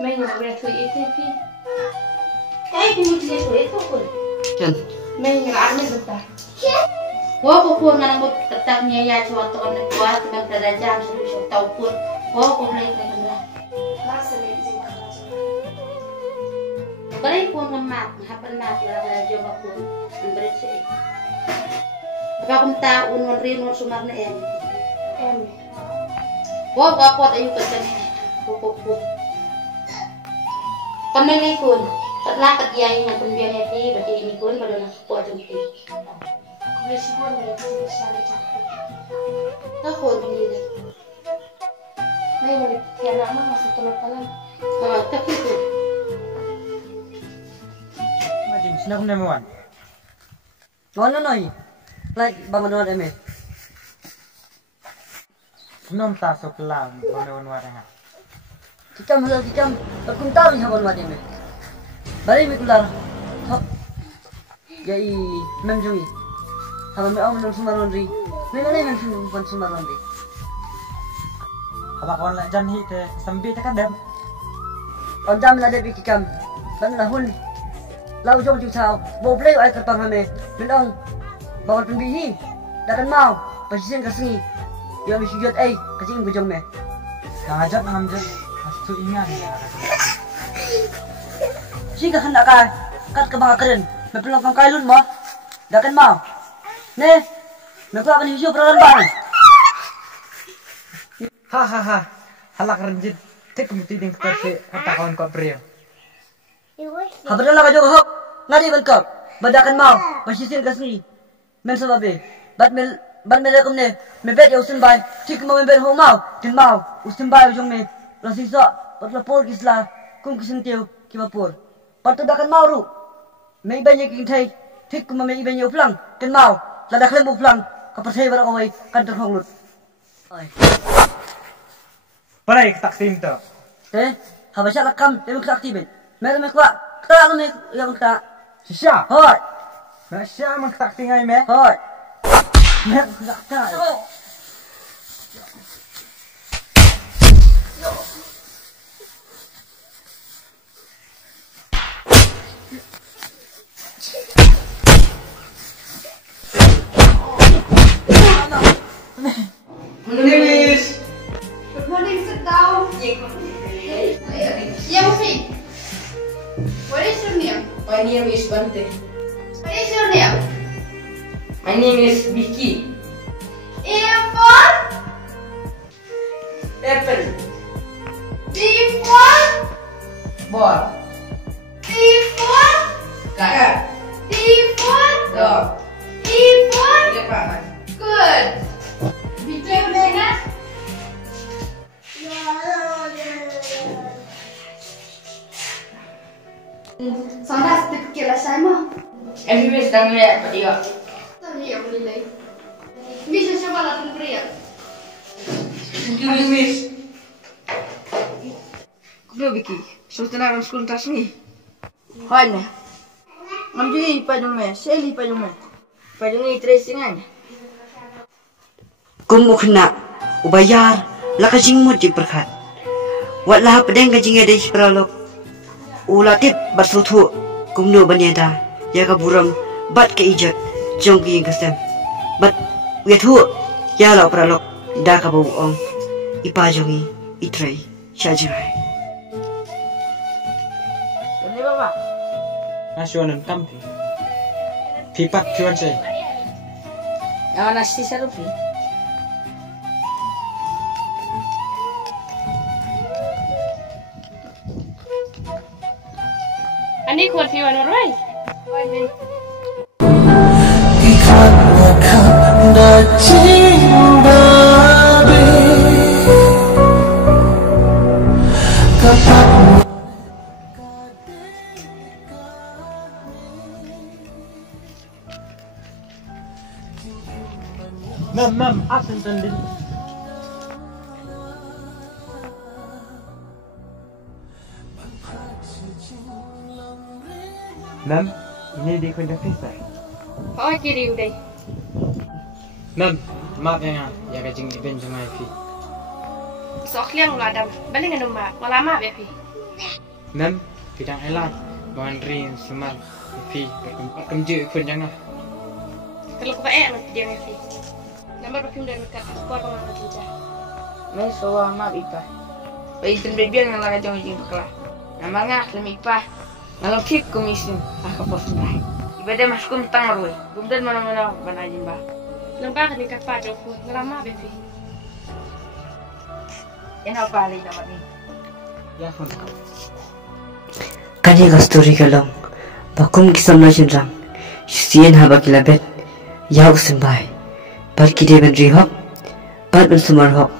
Mấy người về thủy ít thế phi. Cái phi một cái thủy thôi pun. Jan. Mấy người ăn mấy benda. Wah pun ngan ngut ketaknya ya cuma tuan kuat dengan kerajaan solusi tahu pun. Wah pun lagi lagi. Masa ni sih makan. Beri pun ngemat, hapen mat lah coba pun beri sih. Bapa pun tahu rin sumarna em. Em. Wah gapot ayu kerja ni. Pupuk. Pemilih pun. Setelah kerjanya pun biar happy, berarti ini pun pada nak kuat jumpa. Boleh sih pun ni tu besar capek. Aku pemilih. Mấy người thiệt lắm mà phải tuần lần. Tapi tu. Macam senang nemuan. Mana noi? Like bangun orang eme. Nom tak sekolah bangun warang. Kicam, aku tahu ni hawan wadi eme. Bari mi kular. Hop. Yai memjungi. Hawan me awam nang sumaron ri. Memang memang sumaron ri. Abang kawan nak janji te sambil tekan dem. On jam la de bi kicam. Ban la hun. Lau jong ju chao. Bo play ai kerpang hame. Min ong. Bawa pembi hi. Dakan mau. Pasien kasih. Yang mesti jod ai. Kasih bujong me. Ngajak ngamjat. Astu ingat ya. Sika hendak kai. Kat ke bangka keren. Me pelong kang kai lun mo. Dakan mau. Ne. Me ko akan hisu peran bang. Hahaha. Halak renjit. Tek mesti ding kerja kata kawan kau pria. Habis lah kau hok. Ngari bangkok. Badakan mau. Pasien kasih. Men sababe. Bat mel rekom ne. Me bet ya usin bay. Tik mau me bet ho mau. Tin mau. Usin bay ujung me. Rasi so. Patla por kisla. Kung kisentiu kibapur. Patu dakan mau ru. Me ibanya king thai. Tik kuma me ibanya uplang. Tin mau. Lada klem uplang. Kapathai barak awai kantor honglut. Oi. Parai tak tinta. Habisnya lakam. Dia mungkin aktifin. Mereka mekwa. Kita lalu yang kita. Siapa? Hoi. Siapa mak tak tinggal me? Hoi. Mereka tak tahu. Menulis. Good morning, sit down. Yeah, Mufi. What is your name? My name is Bante. What is your name? My name is Vicky. A for Apple. B for Ball. C for Cat. D for Dog. E for Elephant. good. Became Venus. Sana sedikit kira sama. Everybody sedang melihat dia. Tapi ya boleh lagi. Bisa coba latih pria. Miss. Kau Vicky, sudah nak sekolah tas ni. Hai ne. Ambil payung me, seli payung me. Payung ni tracing aja. Kumukna, ubayar, lakasing mo di berkat. Wala pedang kajing ada ispralok. Ulatip bersutu, kumno banyada, ya kaburam, bat ke ijat, jongki yang kesem. Bat, wetu, ya lau pralok, dah kabau ong, ipajongi, itrai, syajai. Ini bapak. Nasional kampi. Pipat piwan saya. Yang nasi sarupi. Ani kuat piwan orang. Mam, asin tendin. Mam, ini di kunci pesta. Oh, kiri udah. Mam, maaf ya kajing event jangan fi. Sok liang lu ada. Balik nggak mak. Lama ya, Pi. nem bidang elat bangan rin semar fi kemje pun jangan Kalau kau dia ngasih. Nomor parfum dari mereka ekspor pengaruh juga. May sawa ma ipa. Pai tin bebian nga laga jong jing pakla. Nama nga lam ipa. Ngalam kik komisin akapos bay. Ibada mas kum tangarwe. Gumdan mana banajin ba. Lampak ni kapal jauh, ngelama befi. Ena pali naman ni. ya pun Kani ka story ka long. Bakum kisam na sinrang. Sien haba kilabet. Yaw senbai. Bat kide ben ri hop. Bat ben sumar hop.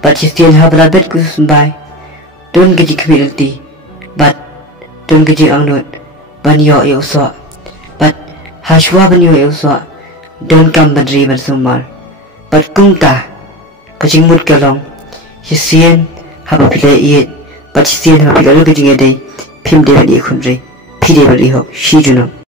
Bat sien haba bet ku senbai. Don gaji kability. Bat don gaji angnut. Ban yo e uswa. Bat hashwa ban yo e uswa. Don kam ban ri ban sumar. Bat kungta. Kajing mut ka long. Sien haba pilai iet. Bat sien haba pilai lo gaji ngedai. Pim de ban i khunri. Pide ban i hok. Shi junam.